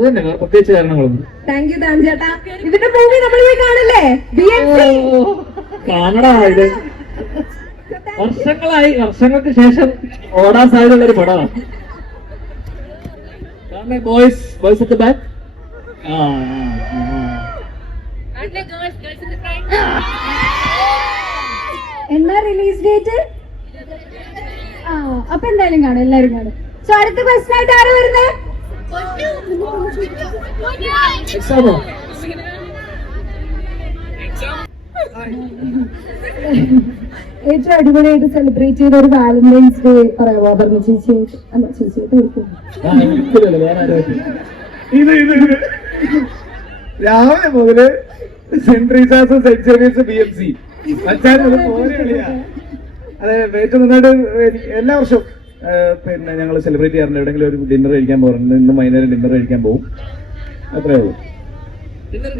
അത് തന്നെ, പ്രത്യേകിച്ച് കാരണങ്ങളൊന്നും. താങ്ക് യു താൻ ചേട്ടാ. ഇതിന്റെ മൂവി നമ്മൾ പോയി കാണില്ലേ? കാണടാ, ഇത് വർഷങ്ങൾക്ക് ശേഷം ഓടാൻ സാധ്യതയുള്ള ഒരു പടമാണ്. കാരണം ബോയ്സ് അറ്റ് ദ ബാക്ക്. എന്നാ റിലീസ് ഡേറ്റ്? അപ്പൊ എന്തായാലും കാണും, എല്ലാരും കാണും. സോ അടുത്ത ക്വസ്റ്റൻ ആയിട്ട് ആര് വരുന്നത്? ഏറ്റവും അടിപൊളിയായിട്ട് സെലിബ്രേറ്റ് ചെയ്ത ഒരു വാലന്റൈൻസ് ഡേ പറയാമോ? പറഞ്ഞ ചേച്ചിയായിട്ട്. അല്ല, ചേച്ചിയായിട്ട് രാവിലെ മുതല് സെന്റ് റീസാസ്, സെന്റ് ജേവിയേഴ്സ്, BMC അച്ഛാനും അതെ ഏറ്റവും നന്നായിട്ട് എല്ലാ വർഷവും പിന്നെ ഞങ്ങൾ സെലിബ്രേറ്റ് ചെയ്യാറുണ്ട്. എവിടെയെങ്കിലും ഒരു ഡിന്നർ കഴിക്കാൻ പോകാറുണ്ട്. ഇന്ന് വൈകുന്നേരം ഡിന്നർ കഴിക്കാൻ പോകും. അത്രേ ഉള്ളൂ.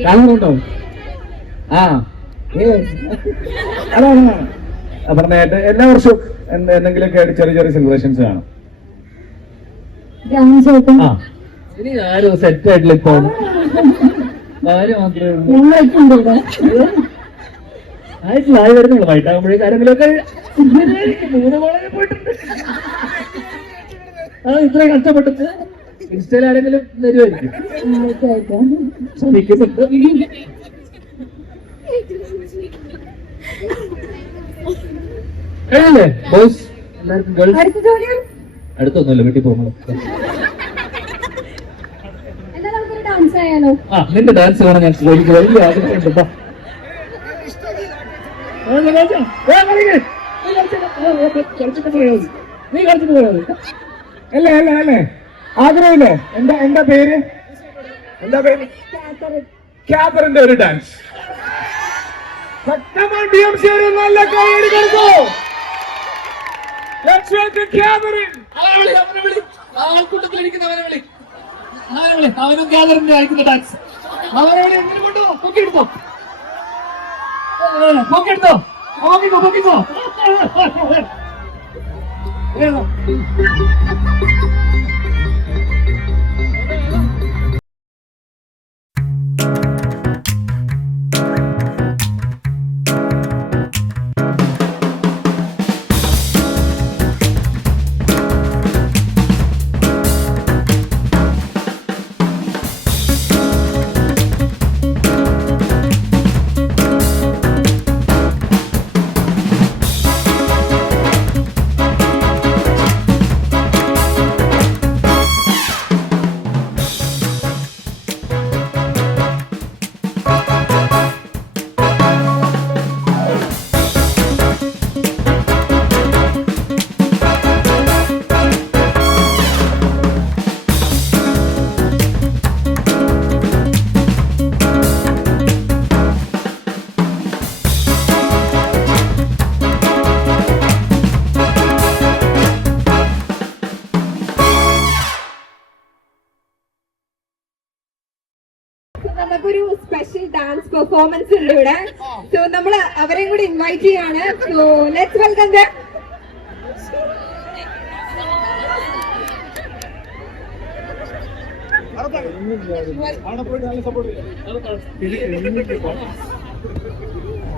കാണുന്നുണ്ടോ? അതാണ് പറഞ്ഞായിട്ട് എല്ലാ വർഷവും എന്തെങ്കിലുമൊക്കെ ആയിട്ട് ചെറിയ ചെറിയ സെലിബ്രേഷൻസ് കാണും. ഇനി ആരും സെറ്റ് ആയിട്ടില്ല. ഇപ്പൊ ആര് മാത്രമേ ആയിട്ടില്ല, ആയി വരുന്നുള്ളൂ. വൈകിട്ടാകുമ്പോഴേക്ക് ആരെങ്കിലുമൊക്കെ 3 കോളേജിൽ പോയിട്ടുണ്ട്. ഇത്രയും കഷ്ടപ്പെട്ടിട്ട് ഇൻസ്റ്റയിൽ ആരെങ്കിലും തരുമായിരിക്കും. കഴിഞ്ഞില്ലേ ബോയ്സ്? എല്ലാവർക്കും ഗേൾസ് അടുത്തൊന്നുമല്ല, വീട്ടിൽ പോകുമ്പോൾ. നിന്റെ ഡാൻസ് കാണാൻ ഞാൻ എനിക്ക് വലിയ ആഗ്രഹമുണ്ട്. നീ കളിച്ചിട്ട് പോയത് അല്ലേ ആഗ്രഹമില്ലേ? എന്താ പേര്? കാതറിന്റെ ഒരു ഡാൻസ് ശക്തമായി BMC നല്ല കൈയടി കൊടുക്കൂ. അവനും കാതറിന്റെ അയക്കുന്ന ഡാൻസ് അവരെ എങ്ങനെ കൊണ്ടോ പൊക്കിയെടുത്തോ, പൊക്കിയെടുത്തോ, പൊക്കിക്കോ. നമുക്കൊരു സ്പെഷ്യൽ ഡാൻസ് പെർഫോമൻസ് ഉണ്ട് ഇവിടെ. സോ നമ്മൾ അവരെയും കൂടി ഇൻവൈറ്റ് ചെയ്യാണ്. So let's welcome dum. അവിടെ പോയിട്ട് നല്ല സപ്പോർട്ട്